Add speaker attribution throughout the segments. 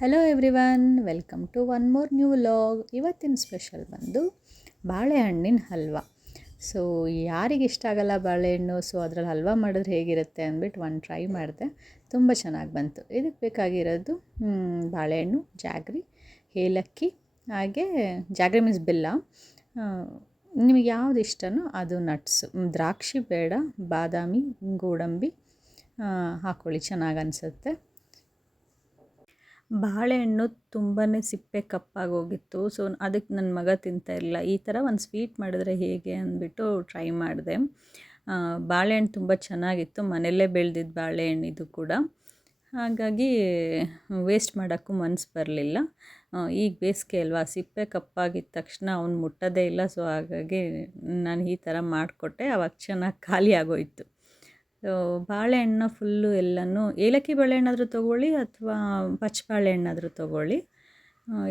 Speaker 1: Hello everyone welcome to one more new vlog ಇವತ್ತಿನ special ಬಂದು ಬಾಳೆಹಣ್ಣಿನ ಹಲ್ವ. ಸೊ ಯಾರಿಗೆ ಇಷ್ಟ ಆಗಲ್ಲ ಬಾಳೆಹಣ್ಣು ಸೊ ಅದರಲ್ಲಿ ಹಲ್ವ ಮಾಡಿದ್ರೆ ಹೇಗಿರುತ್ತೆ ಅಂದ್ಬಿಟ್ಟು ಒಂದು ಟ್ರೈ ಮಾಡಿದೆ. ತುಂಬ ಚೆನ್ನಾಗಿ ಬಂತು. ಇದಕ್ಕೆ ಬೇಕಾಗಿರೋದು ಬಾಳೆಹಣ್ಣು, ಜಾಗ್ರಿ, ಏಲಕ್ಕಿ, ಹಾಗೆ ಜಾಗ್ರಿ ಮೀನ್ಸ್ ಬೆಲ್ಲ. ನಿಮಗೆ ಯಾವ್ದು ಇಷ್ಟನೋ ಅದು ನಟ್ಸು ದ್ರಾಕ್ಷಿ ಬೇಡ, ಬಾದಾಮಿ, ಗೋಡಂಬಿ ಹಾಕ್ಕೊಳ್ಳಿ ಚೆನ್ನಾಗಿ ಅನಿಸುತ್ತೆ. ಬಾಳೆಹಣ್ಣು ತುಂಬಾ ಸಿಪ್ಪೆ ಕಪ್ಪಾಗೋಗಿತ್ತು. ಸೊ, ಅದಕ್ಕೆ ನನ್ನ ಮಗ ತಿಂತಾ ಇರಲಿಲ್ಲ. ಈ ಥರ ಒಂದು ಸ್ವೀಟ್ ಮಾಡಿದ್ರೆ ಹೇಗೆ ಅಂದ್ಬಿಟ್ಟು ಟ್ರೈ ಮಾಡಿದೆ. ಬಾಳೆಹಣ್ಣು ತುಂಬ ಚೆನ್ನಾಗಿತ್ತು. ಮನೆಯಲ್ಲೇ ಬೆಳೆದಿದ್ದ ಬಾಳೆಹಣ್ಣು ಇದು ಕೂಡ. ಹಾಗಾಗಿ ವೇಸ್ಟ್ ಮಾಡೋಕ್ಕೂ ಮನಸ್ಸು ಬರಲಿಲ್ಲ. ಈಗ ಬೇಸಿಗೆ ಅಲ್ವಾ? ಸಿಪ್ಪೆ ಕಪ್ಪಾಗಿದ್ದ ತಕ್ಷಣ ಅವ್ನು ಮುಟ್ಟೋದೇ ಇಲ್ಲ. ಸೊ, ಹಾಗಾಗಿ ನಾನು ಈ ಥರ ಮಾಡಿಕೊಟ್ಟೆ. ಅವಾಗ ಚೆನ್ನಾಗಿ ಖಾಲಿ ಆಗೋಯಿತು. ಸೊ ಬಾಳೆಹಣ್ಣ ಫುಲ್ಲು ಎಲ್ಲನೂ, ಏಲಕ್ಕಿ ಬಾಳೆಹಣ್ಣಾದರೂ ತೊಗೊಳ್ಳಿ ಅಥವಾ ಪಚ್ಚ ಬಾಳೆಹಣ್ಣಾದರೂ ತೊಗೊಳ್ಳಿ.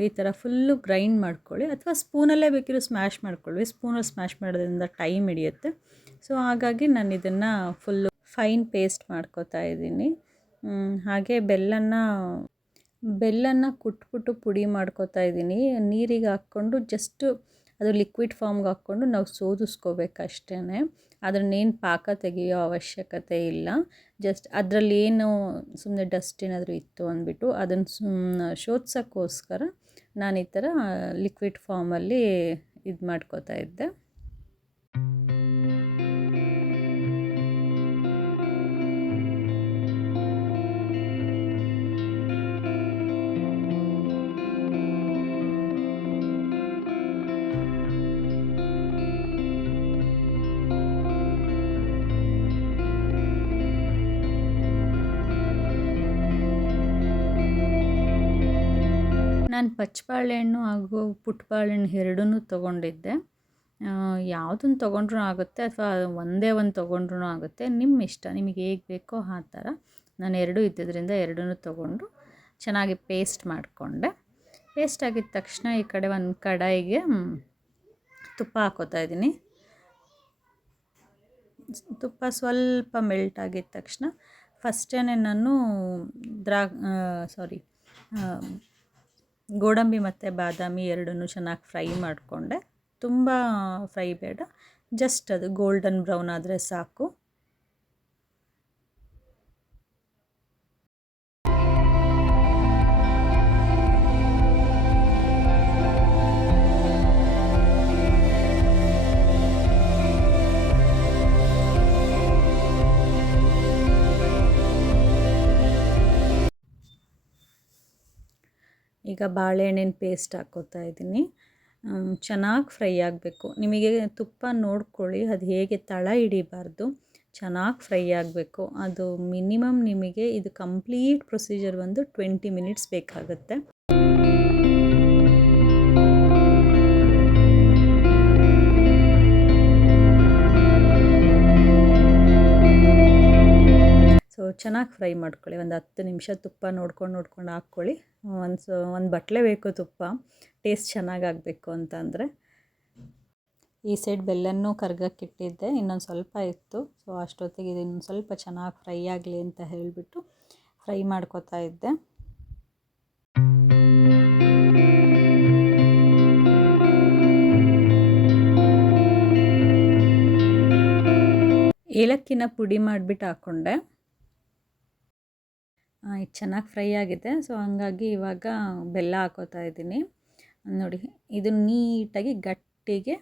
Speaker 1: ಈ ಥರ ಫುಲ್ಲು ಗ್ರೈಂಡ್ ಮಾಡ್ಕೊಳ್ಳಿ. ಅಥವಾ ಸ್ಪೂನಲ್ಲೇ ಬೇಕಿರೋ ಸ್ಮ್ಯಾಶ್ ಮಾಡ್ಕೊಳ್ಳಿ. ಸ್ಪೂನಲ್ಲಿ ಸ್ಮ್ಯಾಶ್ ಮಾಡೋದ್ರಿಂದ ಟೈಮ್ ಹಿಡಿಯುತ್ತೆ. ಸೊ, ಹಾಗಾಗಿ ನಾನು ಇದನ್ನು ಫುಲ್ಲು ಫೈನ್ ಪೇಸ್ಟ್ ಮಾಡ್ಕೋತಾ ಇದ್ದೀನಿ. ಹಾಗೆ ಬೆಲ್ಲನ ಬೆಲ್ಲನ ಕುಟ್ಬಿಟ್ಟು ಪುಡಿ ಮಾಡ್ಕೋತಾ ಇದ್ದೀನಿ. ನೀರಿಗೆ ಹಾಕ್ಕೊಂಡು ಜಸ್ಟು ಅದು ಲಿಕ್ವಿಡ್ ಫಾರ್ಮ್ಗೆ ಹಾಕ್ಕೊಂಡು ನಾವು ಸೋದಿಸ್ಕೋಬೇಕು ಅಷ್ಟೇ ಅದನ್ನೇನು ಪಾಕ ತೆಗೆಯೋ ಅವಶ್ಯಕತೆ ಇಲ್ಲ. ಜಸ್ಟ್ ಅದರಲ್ಲಿ ಏನು ಸುಮ್ಮನೆ ಡಸ್ಟ್ ಏನಾದರೂ ಇತ್ತು ಅಂದ್ಬಿಟ್ಟು ಅದನ್ನು ಸುಮ್ಮನೆ ಶೋಧಿಸೋಕ್ಕೋಸ್ಕರ ನಾನು ಈ ಥರ ಲಿಕ್ವಿಡ್ ಫಾರ್ಮಲ್ಲಿ ಇದು ಮಾಡ್ಕೋತಾ ಇದ್ದೆ. ನಾನು ಪಚ್ಚಬಾಳೆಹಣ್ಣು ಹಾಗೂ ಪುಟ್ಬಾಳೆ ಹಣ್ಣು ಎರಡೂ ತೊಗೊಂಡಿದ್ದೆ ಯಾವುದನ್ನು ತೊಗೊಂಡ್ರೂ ಆಗುತ್ತೆ ಅಥವಾ ಒಂದೇ ಒಂದು ತೊಗೊಂಡ್ರೂ ಆಗುತ್ತೆ. ನಿಮ್ಮ ಇಷ್ಟ, ನಿಮಗೆ ಹೇಗೆ ಬೇಕೋ ಆ ಥರ ನಾನು ಎರಡೂ ಇದ್ದಿದ್ದರಿಂದ ಎರಡೂ ತೊಗೊಂಡು ಚೆನ್ನಾಗಿ ಪೇಸ್ಟ್ ಮಾಡಿಕೊಂಡೆ. ಪೇಸ್ಟ್ ಆಗಿದ ತಕ್ಷಣ ಈ ಕಡೆ ಒಂದು ಕಡಾಯಿಗೆ ತುಪ್ಪ ಹಾಕೋತಾ ಇದ್ದೀನಿ. ತುಪ್ಪ ಸ್ವಲ್ಪ ಮೆಲ್ಟ್ ಆಗಿದ ತಕ್ಷಣ ಫಸ್ಟೇ ನಾನು ದ್ರಾ ಸಾರಿ ಗೋಡಂಬಿ ಮತ್ತು ಬಾದಾಮಿ ಎರಡನ್ನೂ ಚೆನ್ನಾಗಿ ಫ್ರೈ ಮಾಡಿಕೊಂಡೆ. ತುಂಬ ಫ್ರೈ ಬೇಡ. ಜಸ್ಟ್ ಅದು ಗೋಲ್ಡನ್ ಬ್ರೌನ್ ಆದರೆ ಸಾಕು. ಈಗ ಬಾಳೆಹಣ್ಣಿನ ಪೇಸ್ಟ್ ಹಾಕ್ಕೋತಾ ಇದ್ದೀನಿ. ಚೆನ್ನಾಗಿ ಫ್ರೈ ಆಗಬೇಕು. ನಿಮಗೆ ತುಪ್ಪ ನೋಡ್ಕೊಳ್ಳಿ, ಅದು ಹೇಗೆ ತಳ ಹಿಡಿಬಾರ್ದು. ಚೆನ್ನಾಗಿ ಫ್ರೈ ಆಗಬೇಕು. ಅದು ಮಿನಿಮಮ್ ನಿಮಗೆ ಇದು ಕಂಪ್ಲೀಟ್ ಪ್ರೊಸೀಜರ್ ಒಂದು ಟ್ವೆಂಟಿ ಮಿನಿಟ್ಸ್ ಬೇಕಾಗುತ್ತೆ. ಚೆನ್ನಾಗಿ ಫ್ರೈ ಮಾಡ್ಕೊಳ್ಳಿ. ಒಂದು ಹತ್ತು ನಿಮಿಷ ತುಪ್ಪ ನೋಡ್ಕೊಂಡು ನೋಡ್ಕೊಂಡು ಹಾಕ್ಕೊಳ್ಳಿ. ಒಂದು ಒಂದು ಬಟ್ಲೆ ಬೇಕು ತುಪ್ಪ. ಟೇಸ್ಟ್ ಚೆನ್ನಾಗಾಗಬೇಕು ಅಂತಂದರೆ ಈ ಸೈಡ್ ಬೆಲ್ಲನೂ ಕರ್ಗಕ್ಕಿಟ್ಟಿದ್ದೆ ಇನ್ನೊಂದು ಸ್ವಲ್ಪ ಇತ್ತು. ಸೊ, ಅಷ್ಟೊತ್ತಿಗೆ ಇದು ಇನ್ನೊಂದು ಸ್ವಲ್ಪ ಚೆನ್ನಾಗಿ ಫ್ರೈ ಆಗಲಿ ಅಂತ ಹೇಳಿಬಿಟ್ಟು ಫ್ರೈ ಮಾಡ್ಕೋತಾ ಇದ್ದೆ. ಏಲಕ್ಕಿನ ಪುಡಿ ಮಾಡಿಬಿಟ್ಟು ಹಾಕ್ಕೊಂಡೆ ಇದು ಚೆನ್ನಾಗಿ ಫ್ರೈ ಆಗಿದೆ. ಸೊ, ಹಂಗಾಗಿ ಇವಾಗ ಬೆಲ್ಲ ಹಾಕೋತಾ ಇದ್ದೀನಿ. ನೋಡಿ, ಇದು ನೀಟಾಗಿ ಗಟ್ಟಿಗೆ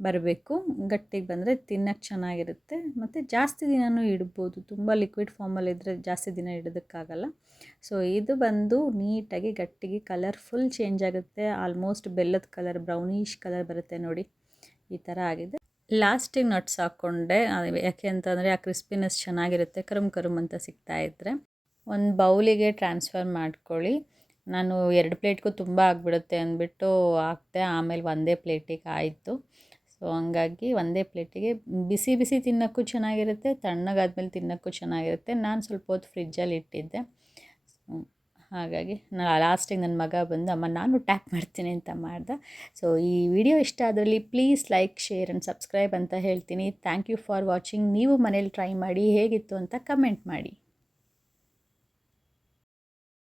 Speaker 1: ಬರಬೇಕು. ಗಟ್ಟಿಗೆ ಬಂದರೆ ತಿನ್ನಕ್ಕೆ ಚೆನ್ನಾಗಿರುತ್ತೆ. ಮತ್ತು ಜಾಸ್ತಿ ದಿನವೂ ಇಡ್ಬೋದು. ತುಂಬ ಲಿಕ್ವಿಡ್ ಫಾರ್ಮಲ್ಲಿ ಇದ್ದರೆ ಜಾಸ್ತಿ ದಿನ ಇಡೋದಕ್ಕಾಗಲ್ಲ. ಸೊ, ಇದು ಬಂದು ನೀಟಾಗಿ ಗಟ್ಟಿಗೆ ಕಲರ್ ಫುಲ್ ಚೇಂಜ್ ಆಗುತ್ತೆ. ಆಲ್ಮೋಸ್ಟ್ ಬೆಲ್ಲದ ಕಲರ್ ಬ್ರೌನಿಷ್ ಕಲರ್ ಬರುತ್ತೆ ನೋಡಿ. ಈ ಥರ ಆಗಿದೆ. ಲಾಸ್ಟಿಗೆ ನಟ್ಸ್ ಹಾಕ್ಕೊಂಡೆ ಯಾಕೆ ಅಂತಂದರೆ ಆ ಕ್ರಿಸ್ಪಿನೆಸ್ ಚೆನ್ನಾಗಿರುತ್ತೆ. ಕರುಮ್ ಕರುಮ್ ಅಂತ ಸಿಗ್ತಾ ಇದ್ದರೆ ಒಂದು ಬೌಲಿಗೆ ಟ್ರಾನ್ಸ್ಫರ್ ಮಾಡ್ಕೊಳ್ಳಿ. ನಾನು ಎರಡು ಪ್ಲೇಟ್ಗೂ ತುಂಬ ಆಗಿಬಿಡುತ್ತೆ ಅಂದ್ಬಿಟ್ಟು ಹಾಕ್ದೆ, ಆಮೇಲೆ ಒಂದೇ ಪ್ಲೇಟಿಗೆ ಆಯಿತು. ಸೊ ಹಂಗಾಗಿ ಒಂದೇ ಪ್ಲೇಟಿಗೆ ಬಿಸಿ ಬಿಸಿ ತಿನ್ನೋಕ್ಕೂ ಚೆನ್ನಾಗಿರುತ್ತೆ, ತಣ್ಣಗಾದ್ಮೇಲೆ ತಿನ್ನೋಕ್ಕೂ ಚೆನ್ನಾಗಿರುತ್ತೆ. ನಾನು ಸ್ವಲ್ಪ ಹೊತ್ತು ಫ್ರಿಜ್ಜಲ್ಲಿ ಇಟ್ಟಿದ್ದೆ. ಹಾಗಾಗಿ ನಾ ಲಾಸ್ಟಿಗೆ ನನ್ನ ಮಗ ಬಂದು, ಅಮ್ಮ, ನಾನು ಟ್ಯಾಕ್ ಮಾಡ್ತೀನಿ ಅಂತ ಮಾಡ್ದೆ. ಸೊ ಈ ವಿಡಿಯೋ ಇಷ್ಟ ಅದರಲ್ಲಿ please like, share and subscribe ಅಂತ ಹೇಳ್ತೀನಿ. Thank you for watching. ನೀವು ಮನೇಲಿ ಟ್ರೈ ಮಾಡಿ, ಹೇಗಿತ್ತು ಅಂತ ಕಮೆಂಟ್ ಮಾಡಿ.